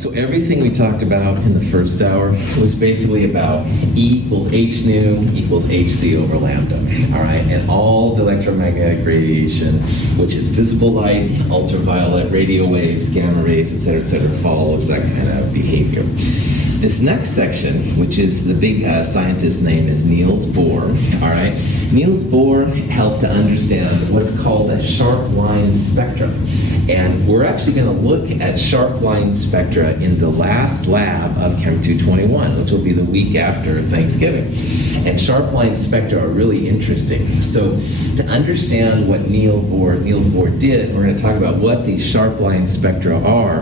So everything we talked about in the first hour was basically about E equals h nu equals hc over lambda, all right? And all the electromagnetic radiation, which is visible light, ultraviolet, radio waves, gamma rays, et cetera, follows that kind of behavior. This next section, which is the big scientist's name is Niels Bohr, all right? Niels Bohr helped to understand what's called a sharp line spectrum. And we're actually going to look at sharp line spectra in the last lab of Chem 221, which will be the week after Thanksgiving. And sharp line spectra are really interesting. So to understand what Niels Bohr did, we're going to talk about what these sharp line spectra are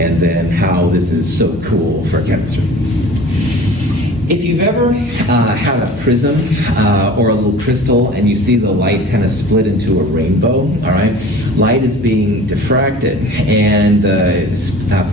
and then how this is so cool for chemistry. If you've ever had a prism or a little crystal and you see the light kind of split into a rainbow, all right? Light is being diffracted, and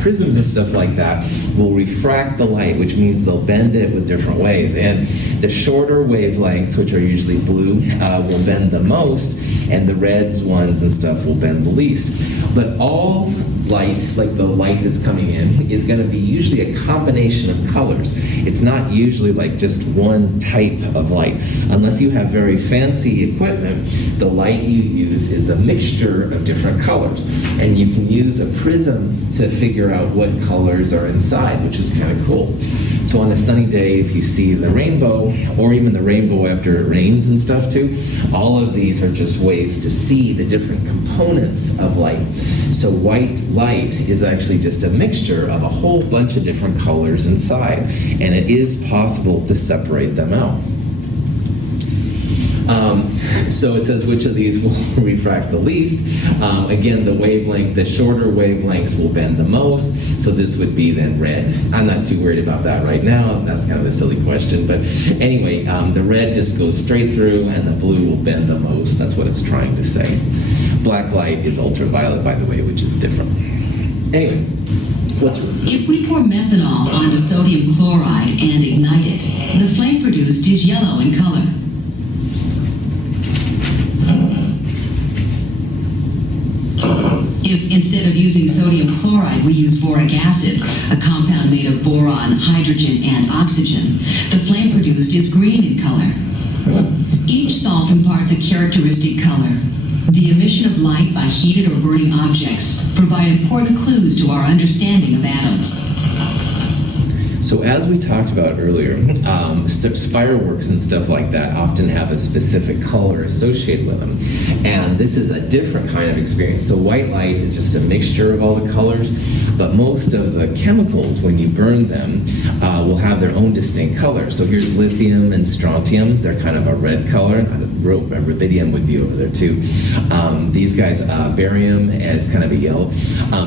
prisms and stuff like that will refract the light, which means they'll bend it with different ways. And the shorter wavelengths, which are usually blue, will bend the most, and the reds ones and stuff will bend the least. But all light, like the light that's coming in, is going to be usually a combination of colors. It's not usually like just one type of light. Unless you have very fancy equipment, the light you use is a mixture of different colors. And you can use a prism to figure out what colors are inside, which is kind of cool. So on a sunny day, if you see the rainbow, or even the rainbow after it rains and stuff too, all of these are just ways to see the different components of light. So white light is actually just a mixture of a whole bunch of different colors inside, and it is possible to separate them out. So it says which of these will refract the least. Again, the shorter wavelengths will bend the most, so this would be then red. I'm not too worried about that right now. That's kind of a silly question, but anyway, the red just goes straight through, and the blue will bend the most. That's what it's trying to say. Black light is ultraviolet, by the way, which is different. Anyway, if we pour methanol onto sodium chloride and ignite it, the flame produced is yellow in color. If instead of using sodium chloride we use boric acid, a compound made of boron, hydrogen, and oxygen, the flame produced is green in color. Each salt imparts a characteristic color. The emission of light by heated or burning objects provide important clues to our understanding of atoms. So as we talked about earlier, fireworks and stuff like that often have a specific color associated with them. And this is a different kind of experience. So white light is just a mixture of all the colors, but most of the chemicals, when you burn them, will have their own distinct color. So here's lithium and strontium. They're kind of a red color. Rubidium would be over there too. These guys, barium is kind of a yellow.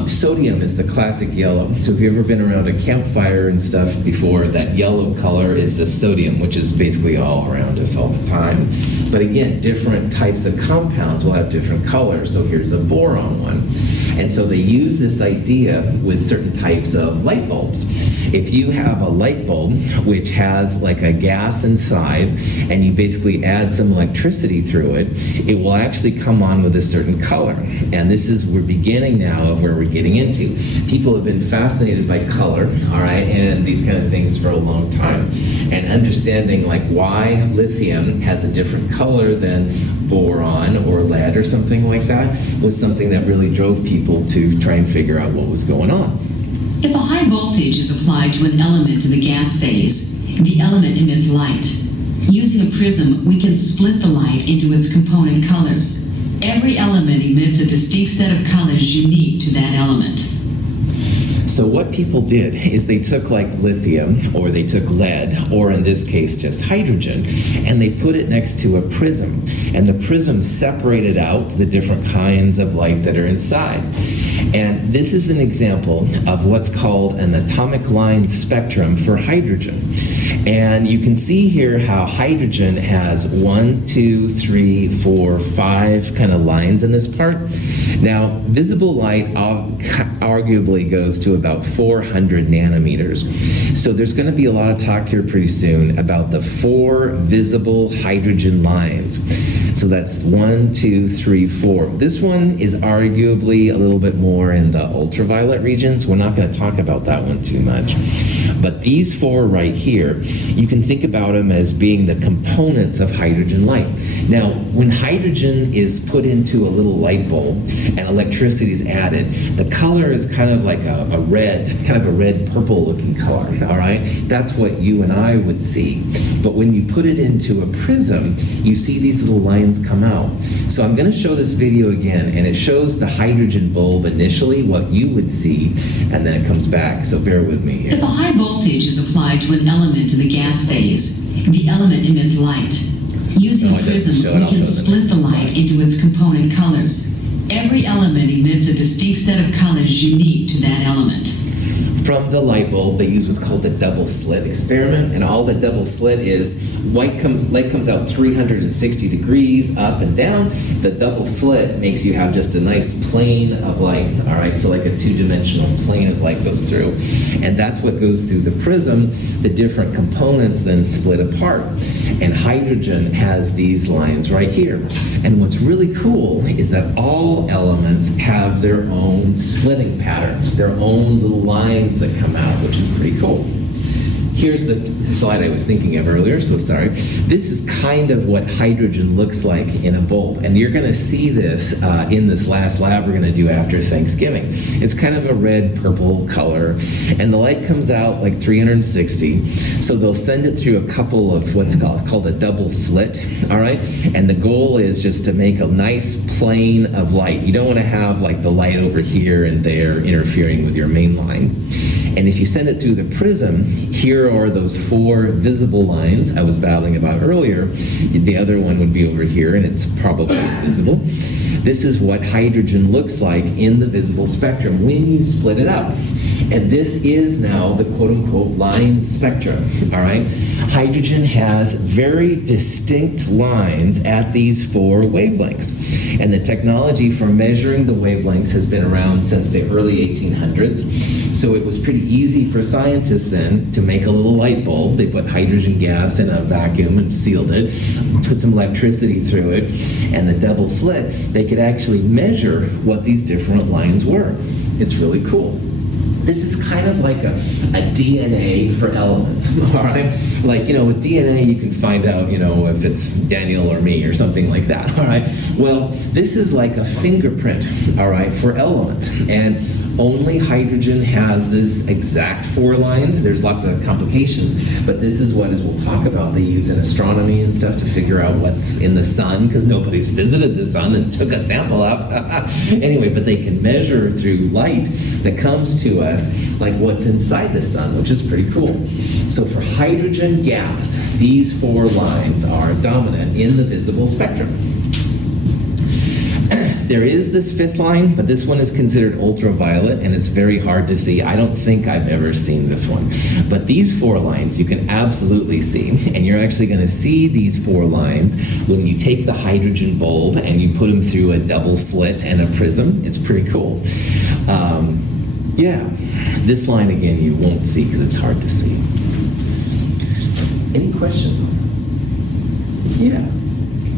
Sodium is the classic yellow. So if you've ever been around a campfire and stuff before, that yellow color is the sodium, which is basically all around us all the time. But again, different types of compounds will have different colors. So here's a boron one. And so they use this idea with certain types of light bulbs. If you have a light bulb which has like a gas inside and you basically add some electricity through it, it will actually come on with a certain color. And this is, we're beginning now of where we're getting into. People have been fascinated by color, all right, and these kind of things for a long time. And understanding like why lithium has a different color than boron or lead or something like that was something that really drove people to try and figure out what was going on. If a high voltage is applied to an element in the gas phase, the element emits light. Using a prism, we can split the light into its component colors. Every element emits a distinct set of colors unique to that element. So what people did is they took like lithium, or they took lead, or in this case just hydrogen, and they put it next to a prism. And the prism separated out the different kinds of light that are inside. And this is an example of what's called an atomic line spectrum for hydrogen. And you can see here how hydrogen has 1, 2, 3, 4, 5 kind of lines in this part. Now, visible light arguably goes to about 400 nanometers. So there's going to be a lot of talk here pretty soon about the 4 visible hydrogen lines. So that's 1, 2, 3, 4. This one is arguably a little bit more in the ultraviolet regions. We're not going to talk about that one too much. But these 4 right here, you can think about them as being the components of hydrogen light. Now, when hydrogen is put into a little light bulb and electricity is added, the color is kind of like a red purple looking color, all right? That's what you and I would see. But when you put it into a prism, you see these little lines come out. So I'm going to show this video again, and it shows the hydrogen bulb initially, what you would see, and then it comes back. So bear with me here. If a high voltage is applied to an element in the gas phase, the element emits light. Using a prism, we can split the light into its component colors. Every element emits a distinct set of colors unique to that element. From the light bulb, they use what's called a double slit experiment, and all the double slit is light comes out 360 degrees up and down. The double slit makes you have just a nice plane of light, all right? So like a two-dimensional plane of light goes through. And that's what goes through the prism. The different components then split apart. And hydrogen has these lines right here. And what's really cool is that all elements have their own splitting pattern, their own little lines that come out, which is pretty cool. Here's the slide I was thinking of earlier, so sorry. This is kind of what hydrogen looks like in a bulb, and you're going to see this in this last lab we're going to do after Thanksgiving. It's kind of a red-purple color, and the light comes out like 360, so they'll send it through a couple of what's called a double slit, all right? And the goal is just to make a nice plane of light. You don't want to have like the light over here and there interfering with your main line. And if you send it through the prism, here are those 4 visible lines I was babbling about earlier. The other one would be over here, and it's probably visible. This is what hydrogen looks like in the visible spectrum when you split it up. And this is now the quote-unquote line spectra, all right? Hydrogen has very distinct lines at these 4 wavelengths. And the technology for measuring the wavelengths has been around since the early 1800s. So it was pretty easy for scientists then to make a little light bulb. They put hydrogen gas in a vacuum and sealed it, put some electricity through it, and the double slit, they could actually measure what these different lines were. It's really cool. This is kind of like a DNA for elements, all right? Like, with DNA, you can find out, if it's Daniel or me or something like that, all right? Well, this is like a fingerprint, all right, for elements. And only hydrogen has this exact 4 lines. There's lots of complications, but this is what, as we'll talk about, they use in astronomy and stuff to figure out what's in the sun, because nobody's visited the sun and took a sample up. Anyway, but they can measure through light that comes to us like what's inside the sun, which is pretty cool. So for hydrogen gas, these 4 lines are dominant in the visible spectrum. There is this 5th line, but this one is considered ultraviolet, and it's very hard to see. I don't think I've ever seen this one. But these 4 lines you can absolutely see, and you're actually going to see these 4 lines when you take the hydrogen bulb and you put them through a double slit and a prism. It's pretty cool. Yeah, this line again you won't see because it's hard to see. Any questions on this? Yeah.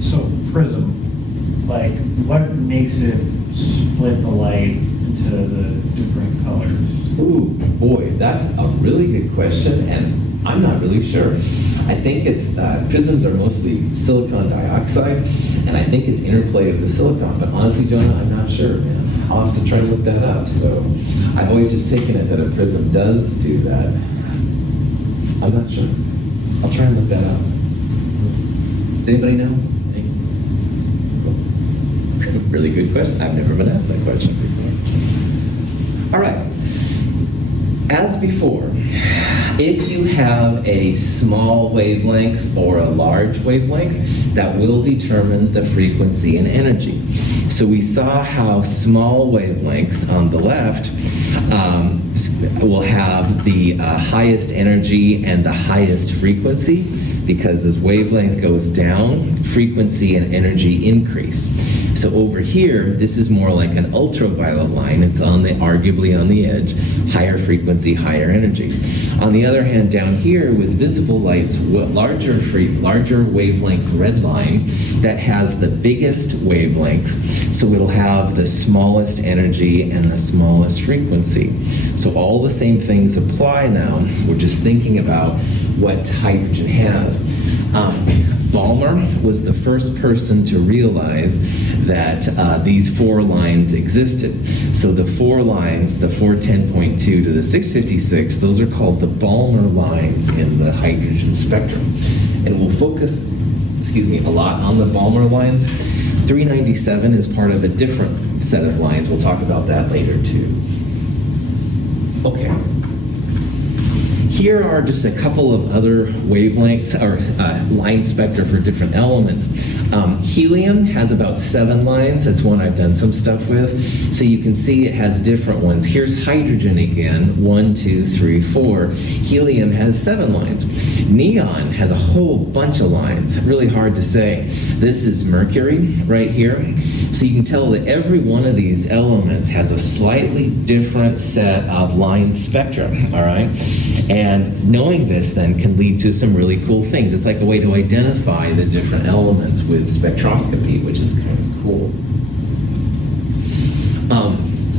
So prism, like what makes it split the light into the different colors? Ooh, boy, that's a really good question, and I'm not really sure. I think it's, prisms are mostly silicon dioxide, and I think it's interplay of the silicon, but honestly, Jonah, I'm not sure, man. I'll have to try to look that up, so I've always just taken it that a prism does do that. I'm not sure. I'll try and look that up. Does anybody know? Really good question. I've never been asked that question before. All right. As before, if you have a small wavelength or a large wavelength, that will determine the frequency and energy. So we saw how small wavelengths on the left, will have the highest energy and the highest frequency, because as wavelength goes down, frequency and energy increase. So over here, this is more like an ultraviolet line. It's arguably on the edge, higher frequency, higher energy. On the other hand, down here with visible light's larger wavelength red line, that has the biggest wavelength, so it'll have the smallest energy and the smallest frequency. So all the same things apply now. We're just thinking about what hydrogen has. Bohrs was the first person to realize that these 4 lines existed. So the 4 lines, the 410.2 to the 656, those are called the Bohrs lines in the hydrogen spectrum. And we'll focus, a lot on the Bohrs lines. 397 is part of a different set of lines. We'll talk about that later too. Okay. Here are just a couple of other wavelengths or line spectra for different elements. Helium has about 7 lines. That's one I've done some stuff with. So you can see it has different ones. Here's hydrogen again, 1, 2, 3, 4. Helium has 7 lines. Neon has a whole bunch of lines. Really hard to say. This is mercury right here. So you can tell that every one of these elements has a slightly different set of line spectra, all right? And knowing this then can lead to some really cool things. It's like a way to identify the different elements with spectroscopy, which is kind of cool.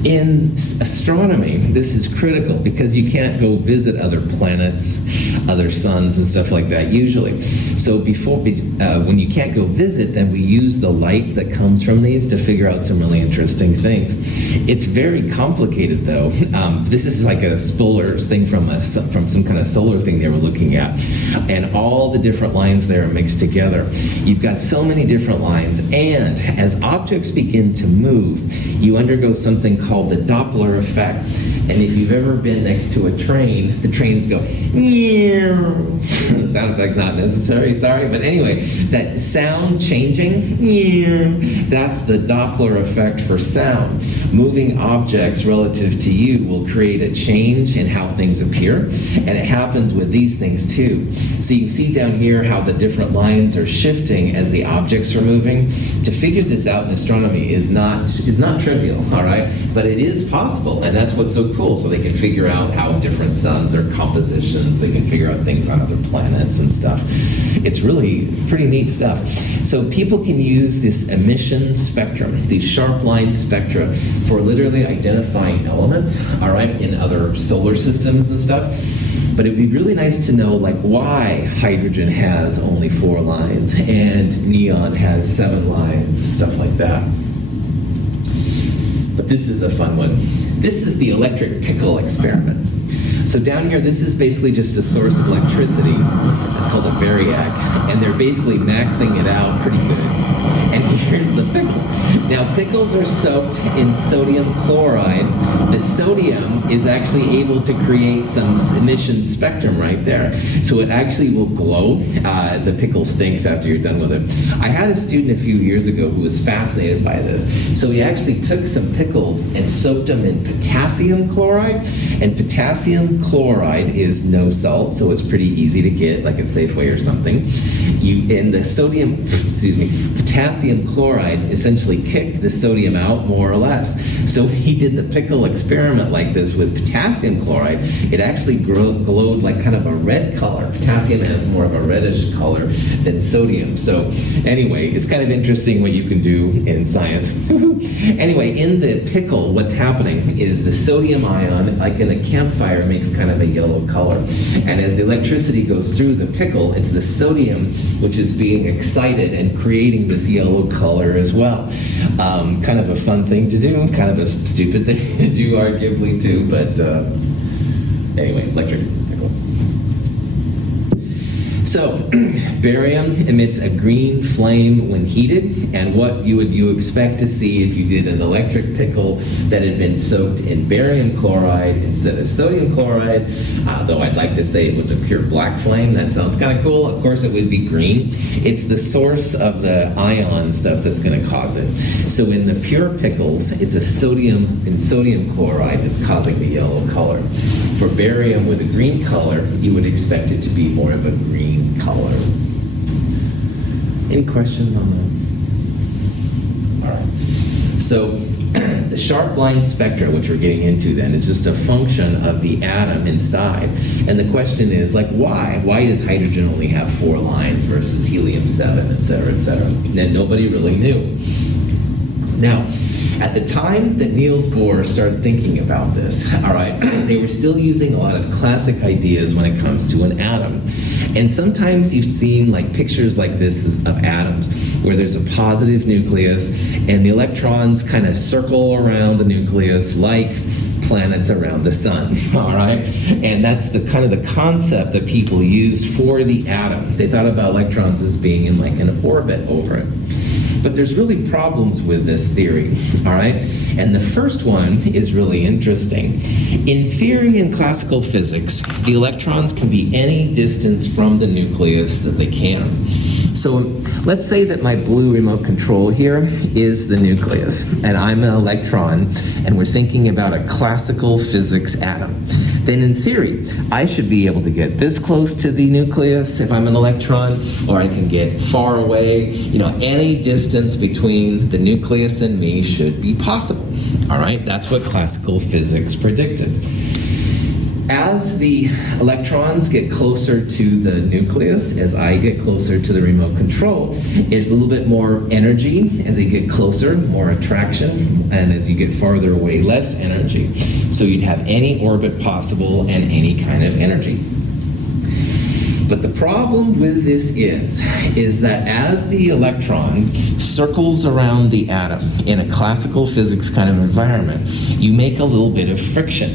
In astronomy, this is critical because you can't go visit other planets, other suns, and stuff like that usually. So when you can't go visit, then we use the light that comes from these to figure out some really interesting things. It's very complicated though. This is like a solar thing from some kind of solar thing they were looking at. And all the different lines there are mixed together. You've got so many different lines, and as objects begin to move, you undergo something called the Doppler effect. And if you've ever been next to a train, the trains go, the sound effect's not necessary, sorry, but anyway, that sound changing, that's the Doppler effect for sound. Moving objects relative to you will create a change in how things appear, and it happens with these things too. So you can see down here how the different lines are shifting as the objects are moving. To figure this out in astronomy is not trivial, all right? But it is possible, and that's what's so cool. So they can figure out how different suns are compositions. They can figure out things on other planets and stuff. It's really pretty neat stuff. So people can use this emission spectrum, these sharp line spectra, for literally identifying elements, all right, in other solar systems and stuff. But it'd be really nice to know, like, why hydrogen has only 4 lines and neon has 7 lines, stuff like that. But this is a fun one. This is the electric pickle experiment. So down here, this is basically just a source of electricity. It's called a variac, and they're basically maxing it out pretty good. And here's the pickle. Now, pickles are soaked in sodium chloride. The sodium is actually able to create some emission spectrum right there. So it actually will glow. The pickle stinks after you're done with it. I had a student a few years ago who was fascinated by this. So he actually took some pickles and soaked them in potassium chloride. And potassium chloride is no salt, so it's pretty easy to get, like at Safeway or something. Potassium chloride essentially kicked the sodium out more or less. So he did the pickle experiment like this with potassium chloride. It actually glowed like kind of a red color. Potassium has more of a reddish color than sodium. So anyway, it's kind of interesting what you can do in science. Anyway, in the pickle, what's happening is the sodium ion, like in a campfire, makes kind of a yellow color. And as the electricity goes through the pickle, it's the sodium which is being excited and creating this yellow color as well. Kind of a fun thing to do, kind of a stupid thing to do, arguably, too, but anyway, electric pickle. So, barium emits a green flame when heated, and what you expect to see if you did an electric pickle that had been soaked in barium chloride instead of sodium chloride, though I'd like to say it was a pure black flame. That sounds kind of cool. Of course, it would be green. It's the source of the ion stuff that's going to cause it. So in the pure pickles, it's a sodium chloride that's causing the yellow color. For barium with a green color, you would expect it to be more of a green color. Any questions on that? All right. So the sharp line spectra, which we're getting into then, is just a function of the atom inside. And the question is, like, why? Why does hydrogen only have 4 lines versus helium 7, et cetera, et cetera? And nobody really knew. Now, at the time that Niels Bohr started thinking about this, all right, they were still using a lot of classic ideas when it comes to an atom. And sometimes you've seen like pictures like this of atoms where there's a positive nucleus and the electrons kind of circle around the nucleus like planets around the sun, all right? And that's the kind of the concept that people used for the atom. They thought about electrons as being in like an orbit over it. But there's really problems with this theory, all right? And the first one is really interesting. In theory in classical physics, the electrons can be any distance from the nucleus that they can. So let's say that my blue remote control here is the nucleus, and I'm an electron, and we're thinking about a classical physics atom. Then in theory, I should be able to get this close to the nucleus if I'm an electron, or I can get far away. You know, any distance between the nucleus and me should be possible. All right, that's what classical physics predicted. As the electrons get closer to the nucleus, as I get closer to the remote control, there's a little bit more energy. As they get closer, more attraction, and as you get farther away, less energy. So you'd have any orbit possible and any kind of energy. But the problem with this is that as the electron circles around the atom in a classical physics kind of environment, you make a little bit of friction.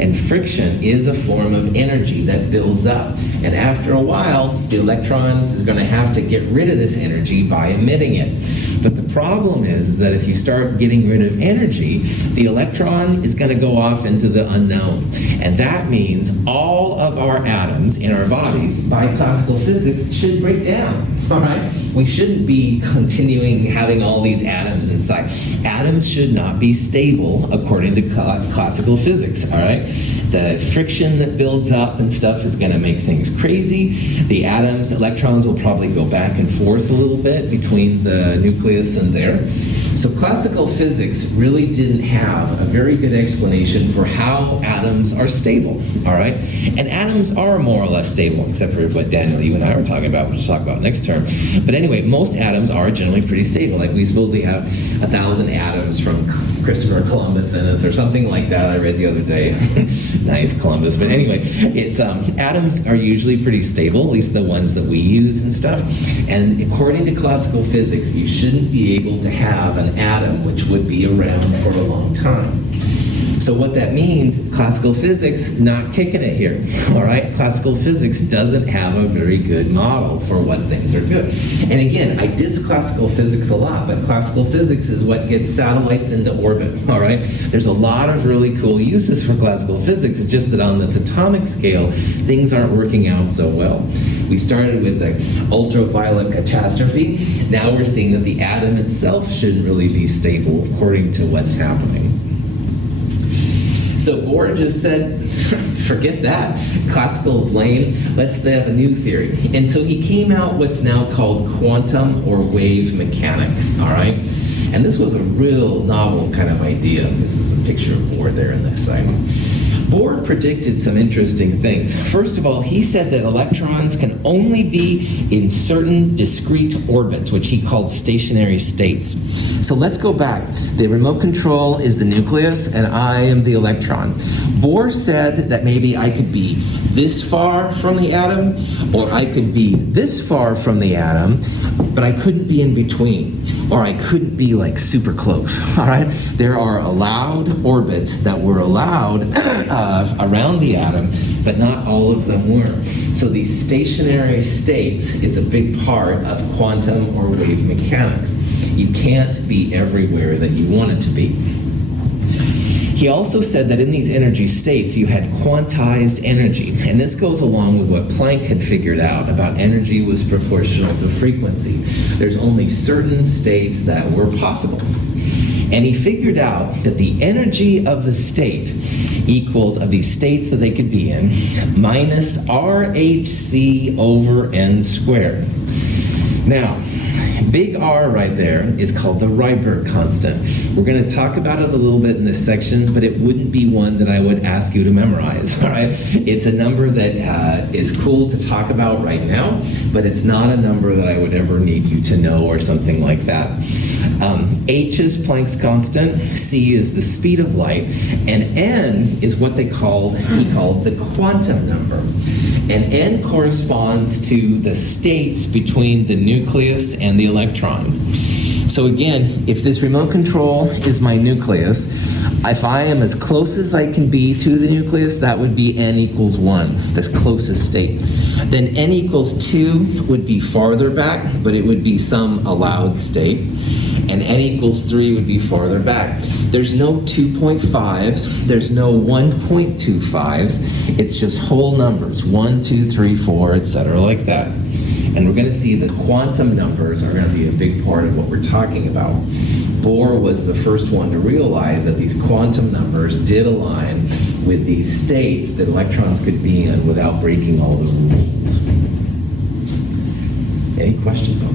And friction is a form of energy that builds up. And after a while, the electrons is going to have to get rid of this energy by emitting it. But the problem is that if you start getting rid of energy, the electron is going to go off into the unknown. And that means all of our atoms in our bodies, by classical physics, should break down. All right? We shouldn't be continuing having all these atoms inside. Atoms should not be stable according to classical physics. All right? The friction that builds up and stuff is going to make things crazy. The atoms, electrons will probably go back and forth a little bit between the nucleus and there. So classical physics really didn't have a very good explanation for how atoms are stable, all right? And atoms are more or less stable, except for what Daniel, you and I were talking about, which we'll talk about next term. But anyway, most atoms are generally pretty stable. Like we supposedly have 1,000 atoms from Christopher Columbus in us or something like that I read the other day. Nice, Columbus. But anyway, it's atoms are usually pretty stable, at least the ones that we use and stuff. And according to classical physics, you shouldn't be able to have an atom which would be around for a long time. So what that means, classical physics not kicking it here, all right? Classical physics doesn't have a very good model for what things are doing. And again, I diss classical physics a lot, but classical physics is what gets satellites into orbit, all right? There's a lot of really cool uses for classical physics. It's just that on this atomic scale, things aren't working out so well. We started with the ultraviolet catastrophe. Now we're seeing that the atom itself shouldn't really be stable according to what's happening. So Bohr just said, forget that. Classical's lame. Let's have a new theory. And so he came out what's now called quantum or wave mechanics, all right? And this was a real novel kind of idea. This is a picture of Bohr there in this side. Bohr predicted some interesting things. First of all, he said that electrons can only be in certain discrete orbits, which he called stationary states. So let's go back. The remote control is the nucleus, and I am the electron. Bohr said that maybe I could be this far from the atom, or I could be this far from the atom, but I couldn't be in between. or I couldn't be like super close, all right? There are allowed orbits that were allowed around the atom, but not all of them were. So these stationary states is a big part of quantum or wave mechanics. You can't be everywhere that you want it to be. He also said that in these energy states you had quantized energy, and this goes along with what Planck had figured out about energy was proportional to frequency. There's only certain states that were possible. And he figured out that the energy of the state equals, of these states that they could be in, minus RHC over n squared. Now, big R right there is called the Rydberg constant. We're going to talk about it a little bit in this section, but it wouldn't be one that I would ask you to memorize, all right? It's a number that is cool to talk about right now, but it's not a number that I would ever need you to know or something like that. H is Planck's constant, C is the speed of light, and N is what he called the quantum number. And N corresponds to the states between the nucleus and the electron. So again, if this remote control is my nucleus, if I am as close as I can be to the nucleus, that would be n equals 1, this closest state. Then n equals 2 would be farther back, but it would be some allowed state. And n equals 3 would be farther back. There's no 2.5s, there's no 1.25s, it's just whole numbers, 1, 2, 3, 4, etc., like that. And we're going to see that quantum numbers are going to be a big part of what we're talking about. Bohr was the first one to realize that these quantum numbers did align with these states that electrons could be in without breaking all the rules. Any questions on that?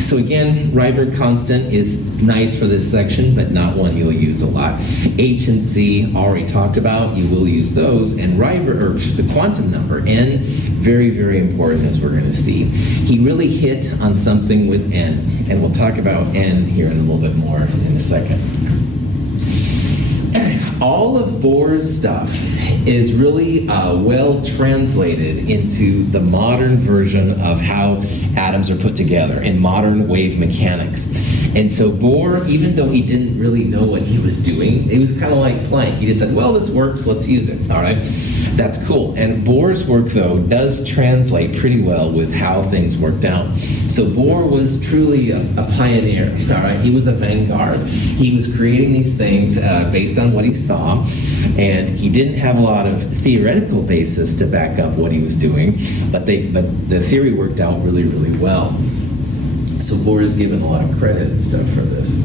So again, Rydberg constant is nice for this section, but not one you'll use a lot. H and C already talked about, you will use those, and Rydberg, or the quantum number, N, very, very important as we're going to see. He really hit on something with N, and we'll talk about N here in a little bit more in a second. All of Bohr's stuff is really well translated into the modern version of how atoms are put together in modern wave mechanics. And so Bohr, even though he didn't really know what he was doing, it was kind of like Planck. He just said, well, this works, let's use it, all right? That's cool. And Bohr's work, though, does translate pretty well with how things worked out. So Bohr was truly a pioneer, all right? He was a vanguard. He was creating these things based on what he saw, and he didn't have a lot of theoretical basis to back up what he was doing, but the theory worked out really, really well. So Bohr is given a lot of credit and stuff for this.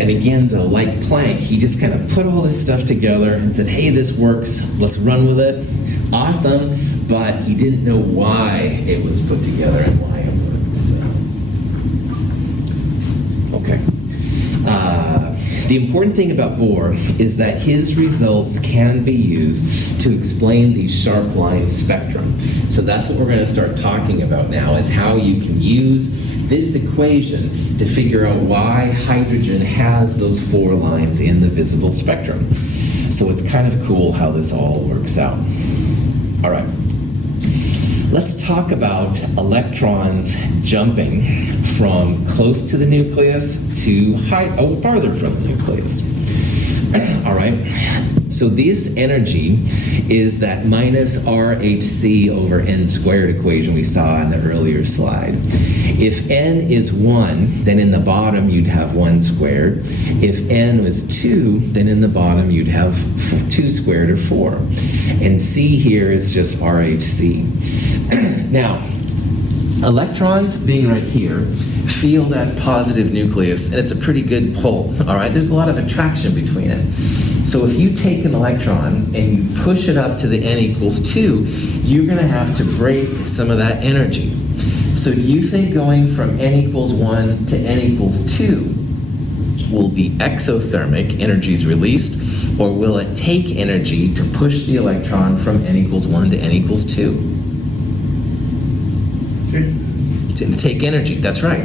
And again, though, like Planck, he just kind of put all this stuff together and said, hey, this works, let's run with it. Awesome, but he didn't know why it was put together and why it worked. So. Okay. The important thing about Bohr is that his results can be used to explain these sharp line spectrum. So that's what we're going to start talking about now, is how you can use this equation to figure out why hydrogen has those 4 lines in the visible spectrum. So it's kind of cool how this all works out. All right. Let's talk about electrons jumping from close to the nucleus to farther from the nucleus. All right. So this energy is that minus RHC over n squared equation we saw in the earlier slide. If n is 1, then in the bottom you'd have 1 squared. If n was 2, then in the bottom you'd have 2 squared, or 4. And C here is just RHC. Now, electrons being right here feel that positive nucleus, and it's a pretty good pull, all right? There's a lot of attraction between it. So if you take an electron and you push it up to the n equals 2, you're going to have to break some of that energy. So do you think going from n equals 1 to n equals 2 will be exothermic, energy is released, or will it take energy to push the electron from n equals 1 to n equals 2? To take energy, that's right.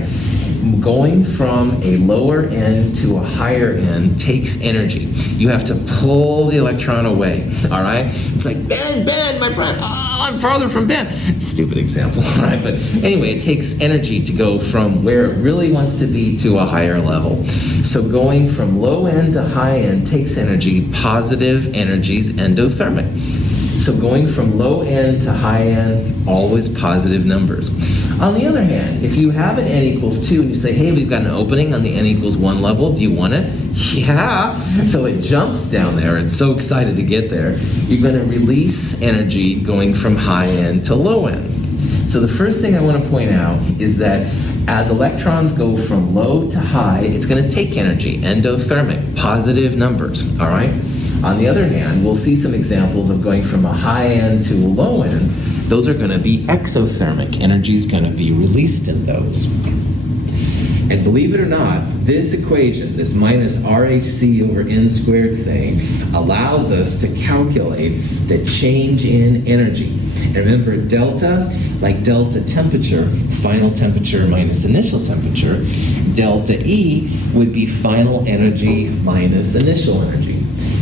going from a lower end to a higher end takes energy. You have to pull the electron away, all right? It's like, Ben, my friend, oh, I'm farther from Ben. Stupid example, all right? But anyway, it takes energy to go from where it really wants to be to a higher level. So going from low end to high end takes energy. Positive energy is endothermic. So going from low end to high end, always positive numbers. On the other hand, if you have an n equals 2 and you say, hey, we've got an opening on the n equals 1 level, do you want it? Yeah! So it jumps down there. It's so excited to get there. You're going to release energy going from high end to low end. So the first thing I want to point out is that as electrons go from low to high, it's going to take energy, endothermic, positive numbers, all right? On the other hand, we'll see some examples of going from a high end to a low end. Those are going to be exothermic. Energy is going to be released in those. And believe it or not, this equation, this minus RHC over n squared thing, allows us to calculate the change in energy. And remember, delta, like delta temperature, final temperature minus initial temperature, delta E would be final energy minus initial energy.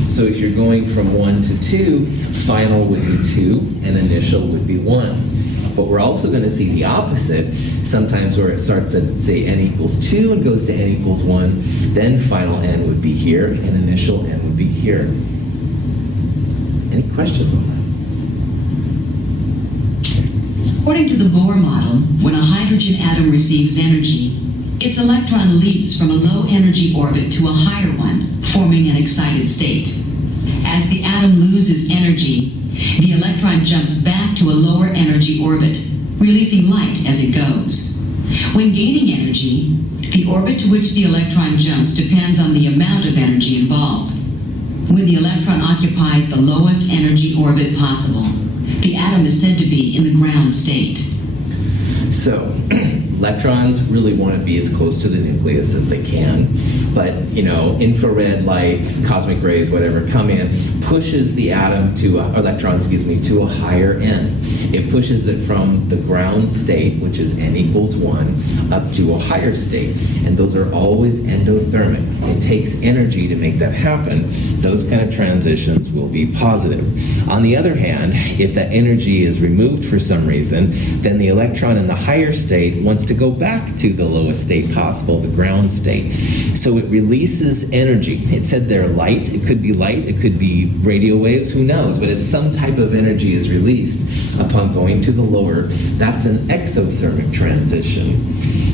So if you're going from 1 to 2, final would be 2 and initial would be 1. But we're also going to see the opposite, sometimes where it starts at, say, n equals 2 and goes to n equals 1, then final n would be here and initial n would be here. Any questions on that? According to the Bohr model, when a hydrogen atom receives energy, its electron leaps from a low energy orbit to a higher one, forming an excited state. As the atom loses energy, the electron jumps back to a lower energy orbit, releasing light as it goes. When gaining energy, the orbit to which the electron jumps depends on the amount of energy involved. When the electron occupies the lowest energy orbit possible, the atom is said to be in the ground state. So, electrons really want to be as close to the nucleus as they can, but, infrared light, cosmic rays, whatever, come in, pushes the atom to, to a higher end. It pushes it from the ground state, which is n equals 1, up to a higher state, and those are always endothermic. It takes energy to make that happen. Those kind of transitions will be positive. On the other hand, if that energy is removed for some reason, then the electron in the higher state wants to go back to the lowest state possible, the ground state. So it releases energy. It said there light. It could be light. It could be radio waves. Who knows? But it's some type of energy is released upon going to the lower. That's an exothermic transition.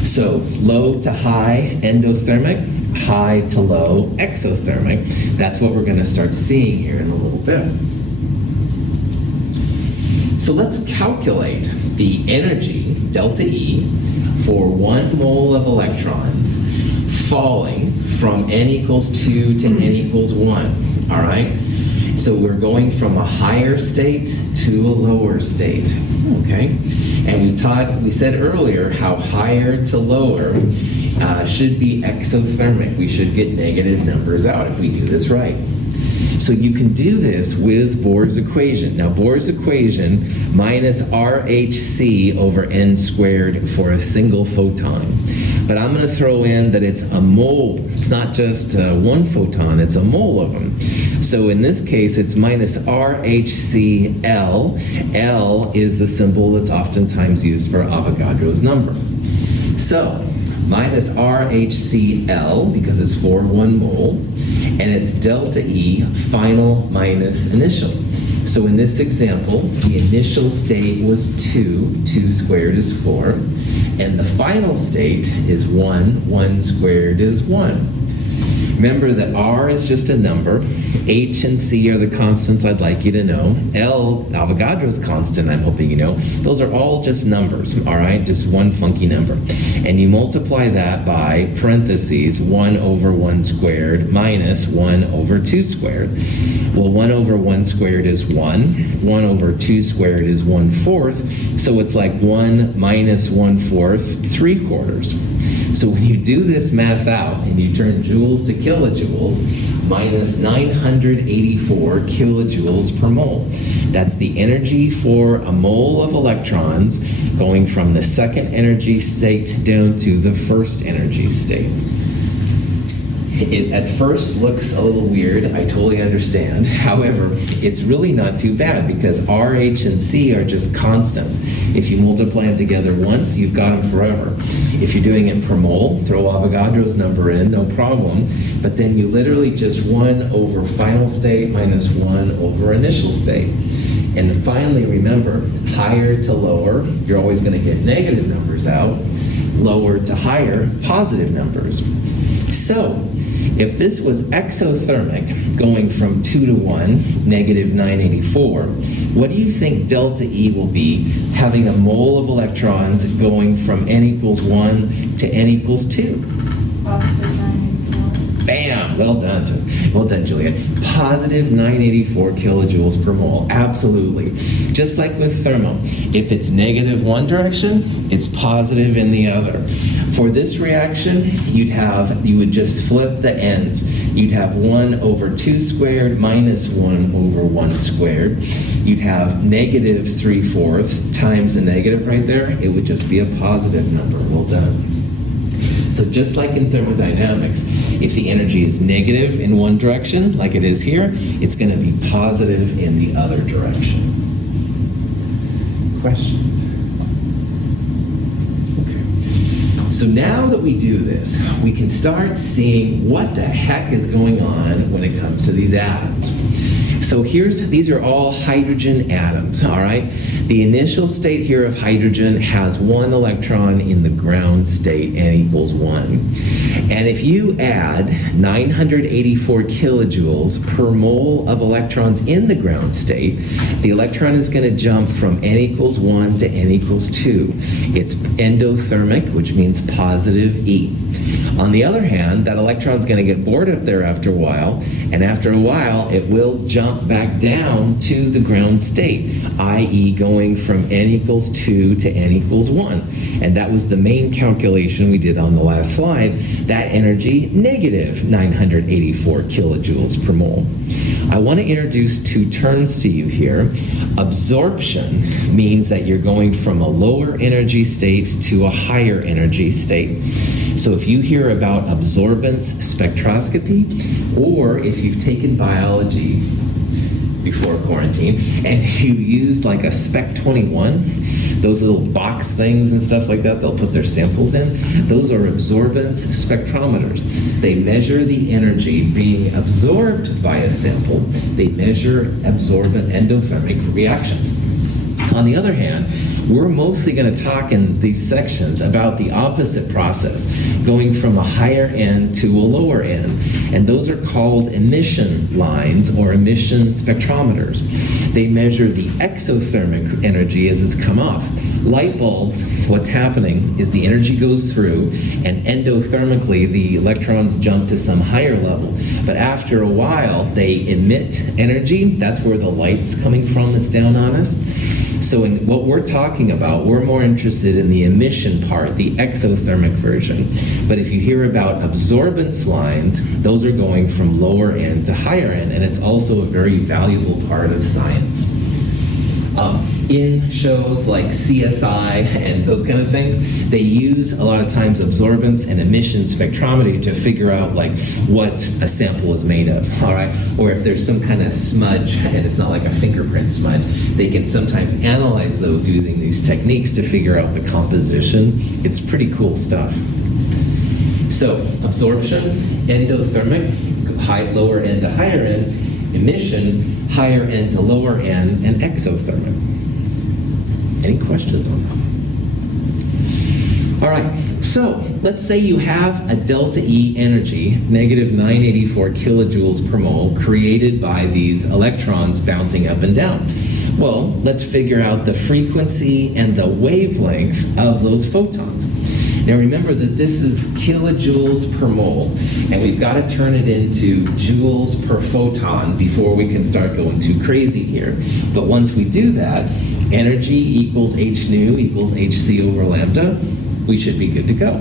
So low to high, endothermic. High to low, exothermic. That's what we're going to start seeing here in a little bit. So let's calculate the energy, delta E, for 1 mole of electrons falling from n equals 2 to n equals 1, all right? So we're going from a higher state to a lower state, okay? And we said earlier how higher to lower should be exothermic. We should get negative numbers out if we do this right. So you can do this with Bohr's equation. Now, Bohr's equation minus RHC over n squared for a single photon. But I'm going to throw in that it's a mole. It's not just one photon, it's a mole of them. So in this case, it's minus RHCl. L is the symbol that's oftentimes used for Avogadro's number. So, minus RHCl, because it's for 1 mole, and it's delta E, final minus initial. So in this example, the initial state was 2, 2 squared is 4, and the final state is 1, 1 squared is 1. Remember that R is just a number, H and C are the constants I'd like you to know, L, Avogadro's constant I'm hoping you know, those are all just numbers, all right, just one funky number. And you multiply that by parentheses 1 over 1 squared minus 1 over 2 squared. Well, 1 over 1 squared is 1, 1 over 2 squared is 1/4, so it's like 1 minus 1/4, 3/4. So when you do this math out and you turn joules to kilojoules, minus 984 kilojoules per mole. That's the energy for a mole of electrons going from the second energy state down to the first energy state. It at first looks a little weird, I totally understand. However, it's really not too bad because R, H, and C are just constants. If you multiply them together once, you've got them forever. If you're doing it per mole, throw Avogadro's number in, no problem. But then you literally just 1 over final state minus 1 over initial state. And finally, remember, higher to lower, you're always going to get negative numbers out. Lower to higher, positive numbers. So, if this was exothermic, going from 2 to 1, negative 984, what do you think delta E will be having a mole of electrons going from n equals 1 to n equals 2? Bam! Well done, Julia. Positive 984 kilojoules per mole. Absolutely. Just like with thermo. If it's negative one direction, it's positive in the other. For this reaction, you would just flip the ends. You'd have 1 over 2 squared minus 1 over 1 squared. You'd have negative 3/4 times the negative right there. It would just be a positive number. Well done. So just like in thermodynamics, if the energy is negative in one direction, like it is here, it's going to be positive in the other direction. Questions? Okay. So now that we do this, we can start seeing what the heck is going on when it comes to these atoms. So these are all hydrogen atoms, all right? The initial state here of hydrogen has 1 electron in the ground state, n equals 1. And if you add 984 kilojoules per mole of electrons in the ground state, the electron is going to jump from n equals 1 to n equals 2. It's endothermic, which means positive E. On the other hand, that electron's going to get bored up there after a while, and after a while, it will jump back down to the ground state, i.e. going from n equals 2 to n equals 1. And that was the main calculation we did on the last slide. That energy, negative 984 kilojoules per mole. I want to introduce 2 terms to you here. Absorption means that you're going from a lower energy state to a higher energy state. So if you hear about absorbance spectroscopy, or if you've taken biology before quarantine and you use like a Spec 21, those little box things and stuff like that, they'll put their samples in. Those are absorbance spectrometers. They measure the energy being absorbed by a sample. They measure absorbent endothermic reactions. On the other hand, we're mostly going to talk in these sections about the opposite process, going from a higher end to a lower end. And those are called emission lines or emission spectrometers. They measure the exothermic energy as it's come off. Light bulbs, what's happening is the energy goes through, and endothermically the electrons jump to some higher level. But after a while, they emit energy. That's where the light's coming from that's down on us. So in what we're talking about, we're more interested in the emission part, the exothermic version. But if you hear about absorbance lines, those are going from lower end to higher end, and it's also a very valuable part of science. In shows like CSI and those kind of things, they use a lot of times absorbance and emission spectrometry to figure out like what a sample is made of, all right? Or if there's some kind of smudge and it's not like a fingerprint smudge, they can sometimes analyze those using these techniques to figure out the composition. It's pretty cool stuff. So absorption, endothermic, lower end to higher end, emission, higher end to lower end, and exothermic. Any questions on that? All right, so let's say you have a delta E energy, negative 984 kilojoules per mole, created by these electrons bouncing up and down. Well, let's figure out the frequency and the wavelength of those photons. Now remember that this is kilojoules per mole, and we've got to turn it into joules per photon before we can start going too crazy here. But once we do that, energy equals h nu equals hc over lambda, we should be good to go.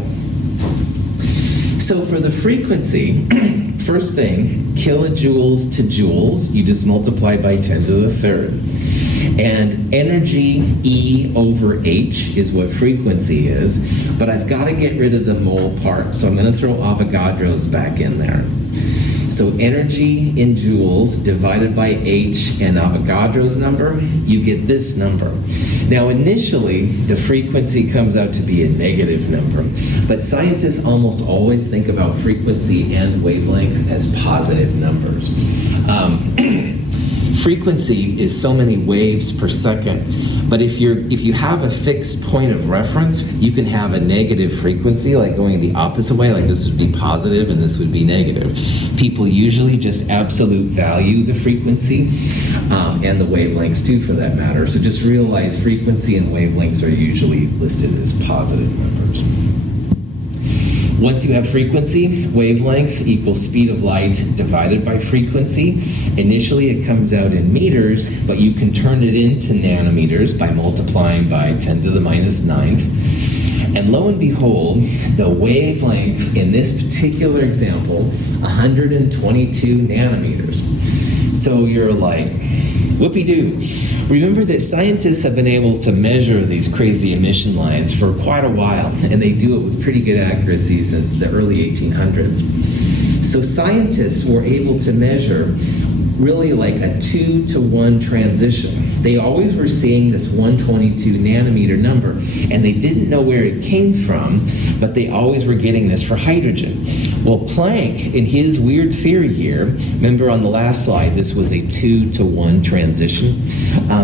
So for the frequency, first thing, kilojoules to joules, you just multiply by 10 to the third. And energy E over H is what frequency is, but I've got to get rid of the mole part, so I'm going to throw Avogadro's back in there. So energy in joules divided by H and Avogadro's number, you get this number. Now initially, the frequency comes out to be a negative number, but scientists almost always think about frequency and wavelength as positive numbers. Frequency is so many waves per second, but if you have a fixed point of reference, you can have a negative frequency, like going the opposite way, like this would be positive and this would be negative. People usually just absolute value the frequency and the wavelengths too, for that matter. So just realize frequency and wavelengths are usually listed as positive numbers. Once you have frequency, wavelength equals speed of light divided by frequency. Initially it comes out in meters, but you can turn it into nanometers by multiplying by 10 to the minus 9th. And lo and behold, the wavelength in this particular example, 122 nanometers. So you're like, whoopee-doo. Remember that scientists have been able to measure these crazy emission lines for quite a while, and they do it with pretty good accuracy since the early 1800s. So scientists were able to measure really like a 2-to-1 transition. They always were seeing this 122 nanometer number, and they didn't know where it came from, but they always were getting this for hydrogen. Well, Planck, in his weird theory here, remember on the last slide, this was a 2-to-1 transition.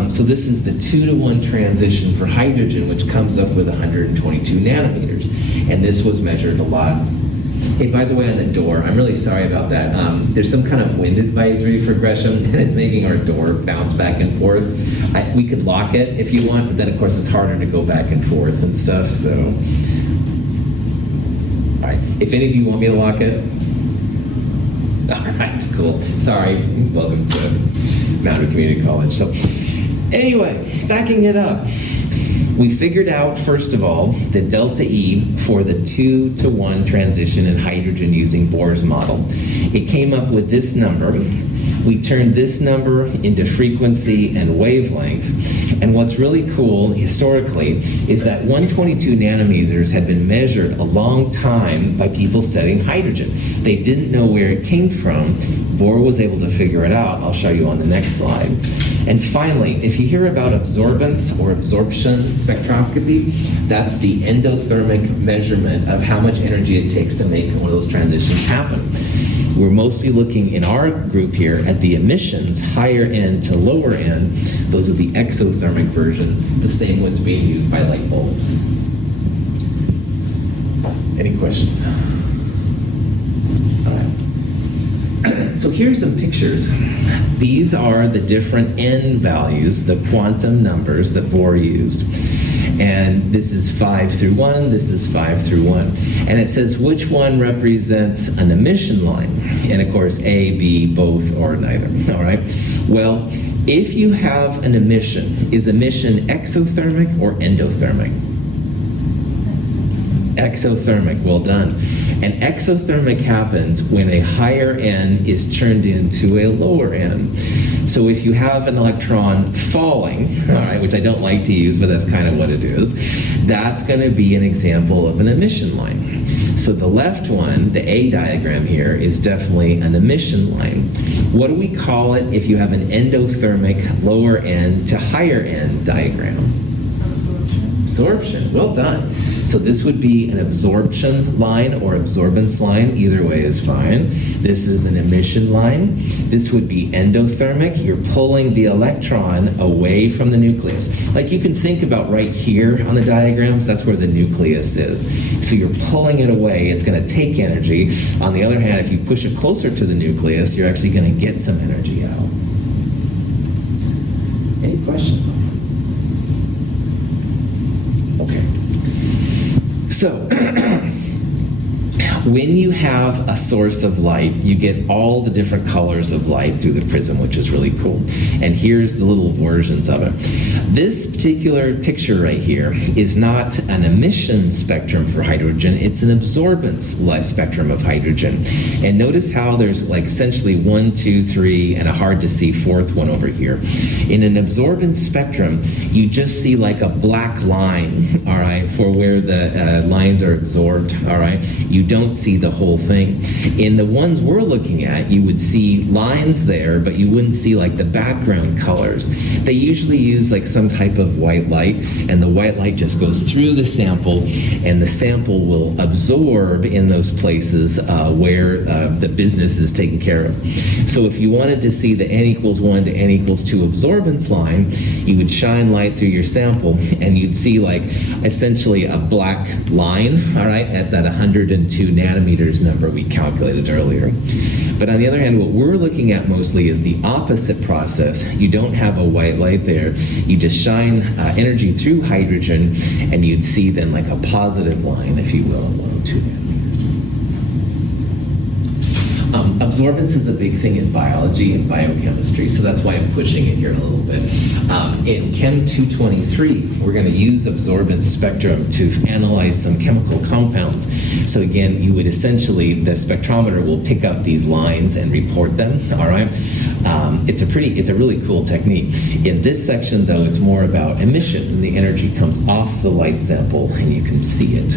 So this is the 2-to-1 transition for hydrogen, which comes up with 122 nanometers. And this was measured a lot. Hey, by the way, on the door, I'm really sorry about that. There's some kind of wind advisory for Gresham, and it's making our door bounce back and forth. We could lock it if you want, but then, of course, it's harder to go back and forth and stuff, so. All right, if any of you want me to lock it. All right, cool. Sorry, welcome to Mountain Community College. So, anyway, backing it up. We figured out, first of all, the delta E for the 2-to-1 transition in hydrogen using Bohr's model. It came up with this number. We turned this number into frequency and wavelength. And what's really cool historically is that 122 nanometers had been measured a long time by people studying hydrogen. They didn't know where it came from. Bohr was able to figure it out. I'll show you on the next slide. And finally, if you hear about absorbance or absorption spectroscopy, that's the endothermic measurement of how much energy it takes to make one of those transitions happen. We're mostly looking in our group here at the emissions, higher end to lower end. Those are the exothermic versions, the same ones being used by light bulbs. Any questions? All right. So here's some pictures. These are the different n values, the quantum numbers that Bohr used. And this is 5 through 1, this is 5 through 1. And it says which one represents an emission line. And of course, A, B, both, or neither, all right? Well, if you have an emission, is emission exothermic or endothermic? Exothermic, well done. And exothermic happens when a higher n is turned into a lower n. So if you have an electron falling, all right, which I don't like to use, but that's kind of what it is, that's going to be an example of an emission line. So the left one, the A diagram here, is definitely an emission line. What do we call it if you have an endothermic lower n to higher n diagram? Absorption. Well done. So this would be an absorption line or absorbance line. Either way is fine. This is an emission line. This would be endothermic. You're pulling the electron away from the nucleus. Like you can think about right here on the diagrams, that's where the nucleus is. So you're pulling it away. It's going to take energy. On the other hand, if you push it closer to the nucleus, you're actually going to get some energy out. Any questions? Okay. So, When you have a source of light, you get all the different colors of light through the prism, which is really cool. And here's the little versions of it. This particular picture right here is not an emission spectrum for hydrogen, it's an absorbance light spectrum of hydrogen. And notice how there's like essentially 1, 2, 3, and a hard to see fourth one over here. In an absorbance spectrum, you just see like a black line, all right, for where the lines are absorbed, all right? You don't see the whole thing. In the ones we're looking at, you would see lines there, but you wouldn't see like the background colors. They usually use like some type of white light, and the white light just goes through the sample, and the sample will absorb in those places where the business is taken care of. So if you wanted to see the n=1 to n=2 absorbance line, you would shine light through your sample, and you'd see like essentially a black line, all right, at that 102 nanometers number we calculated earlier. But on the other hand, what we're looking at mostly is the opposite process. You don't have a white light there. You just shine energy through hydrogen, and you'd see then like a positive line, if you will, at 102 nanometers. Absorbance is a big thing in biology and biochemistry, so that's why I'm pushing it here a little bit. In Chem 223, we're going to use absorbance spectrum to analyze some chemical compounds. So again, you would essentially, the spectrometer will pick up these lines and report them, all right? It's a really cool technique. In this section, though, it's more about emission, and the energy comes off the light sample, and you can see it.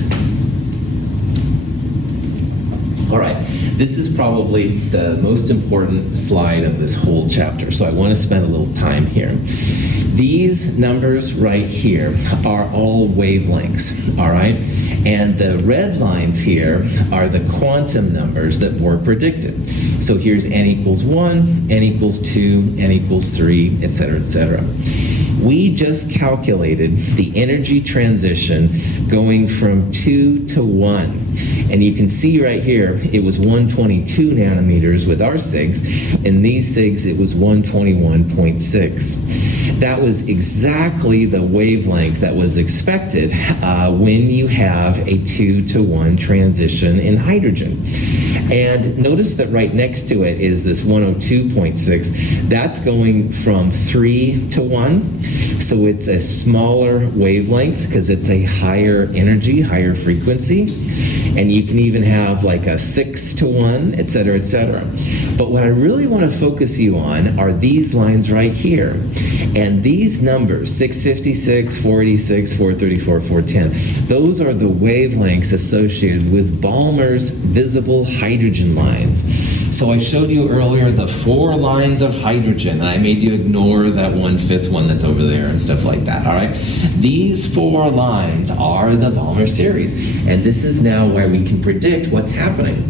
All right, this is probably the most important slide of this whole chapter, so I want to spend a little time here. These numbers right here are all wavelengths, all right? And the red lines here are the quantum numbers that Bohr predicted. So here's n=1, n=2, n=3, etc., etc. We just calculated the energy transition going from 2 to 1. And you can see right here, it was 122 nanometers with our SIGs, and these SIGs, it was 121.6. That was exactly the wavelength that was expected when you have a 2 to 1 transition in hydrogen. And notice that right next to it is this 102.6. That's going from 3 to 1. So it's a smaller wavelength because it's a higher energy, higher frequency. And you can even have like a 6 to 1, et cetera, et cetera. But what I really want to focus you on are these lines right here. And these numbers, 656, 486, 434, 410, those are the wavelengths associated with Bohrs visible hydrogen lines. So I showed you earlier the 4 lines of hydrogen. I made you ignore that 1/5 one that's over there and stuff like that, all right? These 4 lines are the Bohrs series. And this is now where we can predict what's happening.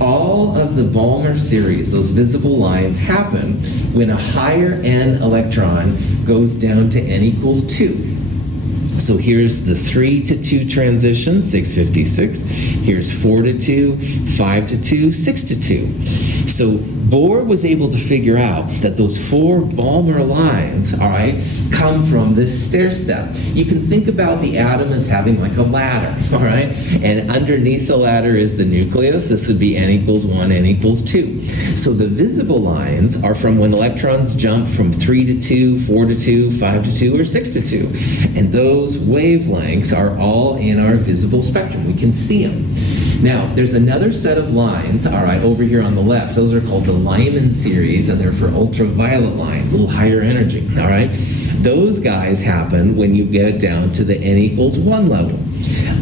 All of the Bohrs series, those visible lines, happen when a higher n electron goes down to n=2. So here's the 3 to 2 transition, 656. Here's 4 to 2, 5 to 2, 6 to 2. So Bohr was able to figure out that those 4 Balmer lines, all right, come from this stair step. You can think about the atom as having like a ladder, all right? And underneath the ladder is the nucleus. This would be n=1, n=2. So the visible lines are from when electrons jump from 3 to 2, 4 to 2, 5 to 2, or 6 to 2. And those wavelengths are all in our visible spectrum. We can see them. Now, there's another set of lines, all right, over here on the left. Those are called the Lyman series, and they're for ultraviolet lines, a little higher energy, all right? Those guys happen when you get down to the n=1 level.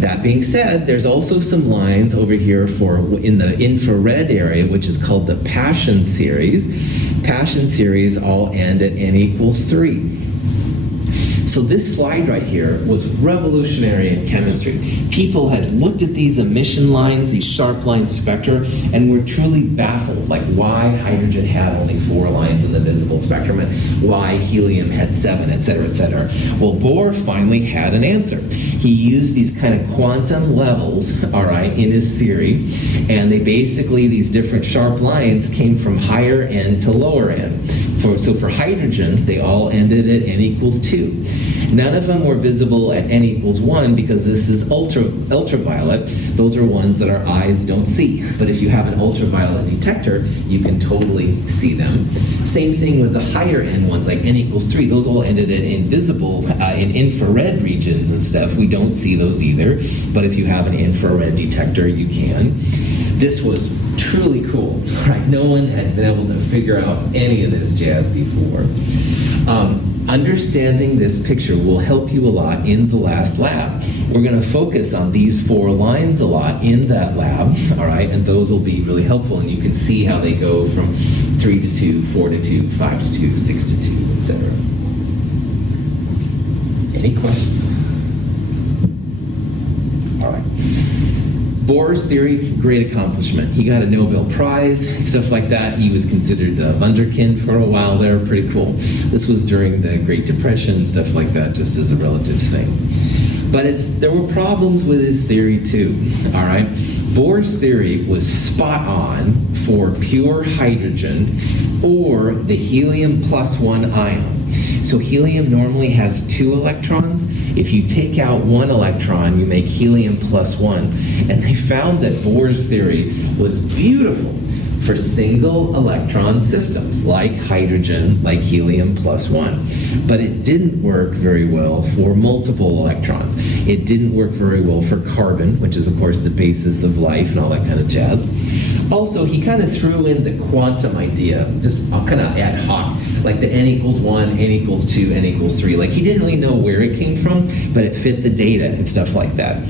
That being said, there's also some lines over here for in the infrared area, which is called the Paschen series. Paschen series all end at n=3. So this slide right here was revolutionary in chemistry. People had looked at these emission lines, these sharp line spectra, and were truly baffled, like why hydrogen had only 4 lines in the visible spectrum and why helium had 7, et cetera, et cetera. Well, Bohr finally had an answer. He used these kind of quantum levels, all right, in his theory, and they basically, these different sharp lines came from higher end to lower end. So for hydrogen, they all ended at n equals 2. None of them were visible at n equals 1 because this is ultraviolet. Those are ones that our eyes don't see. But if you have an ultraviolet detector, you can totally see them. Same thing with the higher n ones, like n equals 3. Those all ended at invisible in infrared regions and stuff. We don't see those either. But if you have an infrared detector, you can. This was truly cool, right? No one had been able to figure out any of this jazz before. Understanding this picture will help you a lot in the last lab. We're going to focus on these 4 lines a lot in that lab, all right? And those will be really helpful, and you can see how they go from 3 to 2, 4 to 2, 5 to 2, 6 to 2, etc. Any questions? All right. Bohr's theory, great accomplishment. He got a Nobel Prize and stuff like that. He was considered the wunderkind for a while there. Pretty cool. This was during the Great Depression and stuff like that, just as a relative thing. But there were problems with his theory too, all right? Bohr's theory was spot on for pure hydrogen or the helium plus 1 ion. So helium normally has 2 electrons. If you take out 1 electron, you make helium plus 1. And they found that Bohr's theory was beautiful for single electron systems, like hydrogen, like helium plus 1. But it didn't work very well for multiple electrons. It didn't work very well for carbon, which is, of course, the basis of life and all that kind of jazz. Also, he kind of threw in the quantum idea, just kind of ad hoc, like the n equals 1, n equals 2, n equals 3. Like, he didn't really know where it came from, but it fit the data and stuff like that.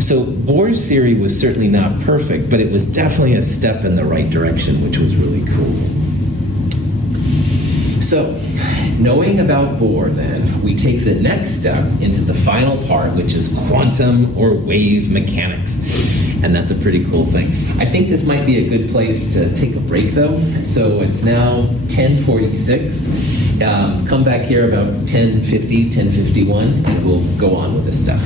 So Bohr's theory was certainly not perfect, but it was definitely a step in the right direction, which was really cool. So, knowing about Bohr, then, we take the next step into the final part, which is quantum or wave mechanics. And that's a pretty cool thing. I think this might be a good place to take a break, though. So it's now 10:46. Come back here about 10:50, 10:51, and we'll go on with this stuff.